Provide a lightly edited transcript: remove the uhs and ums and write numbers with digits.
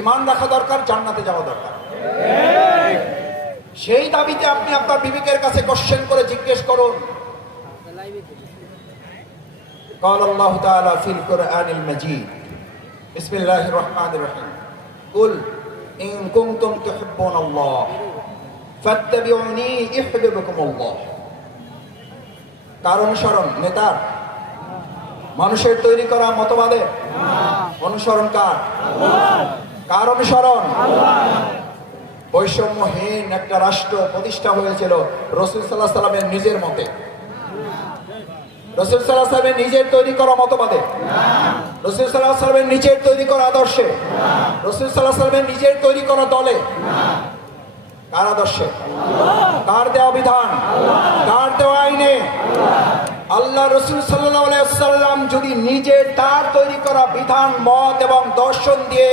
ঈমান রাখা দরকার, জান্নাতে যাওয়া দরকার। সেই দাবিতে আপনি আপনার বিবেকের কাছে কোশ্চেন করে জিজ্ঞেস করুন। قال الله تعالى في القرآن المجيد بسم الله الرحمن الرحيم قل إن كنتم تحبون الله فاتبعوني يحببكم الله। কার অনুসরণ? নেতার? মানুষের তৈরি করা মতবাদের অনুসরণ? কার অনুসরণ? বৈষম্যহীন একটা রাষ্ট্র প্রতিষ্ঠা হয়েছিল রাসূল সাল্লাল্লাহু আলাইহি ওয়াসাল্লামের নিজের মতে, রাসূল সাল্লাল্লাহু আলাইহি ওয়াসাল্লামের নিজের তৈরি করা মতবাদে, রাসূল সাল্লাল্লাহু আলাইহি ওয়াসাল্লামের নিজের তৈরি করা আদর্শে, রাসূল সাল্লাল্লাহু আলাইহি ওয়াসাল্লামের নিজের তৈরি করা দলে। কার আদর্শে? কার দেওয়া বিধান? কার দেওয়া আইনে? আল্লাহ রাসূল সাল্লাল্লাহু আলাইহি ওয়াসাল্লাম যদি নিজে তার তৈরি করা বিধান, মত এবং দর্শন দিয়ে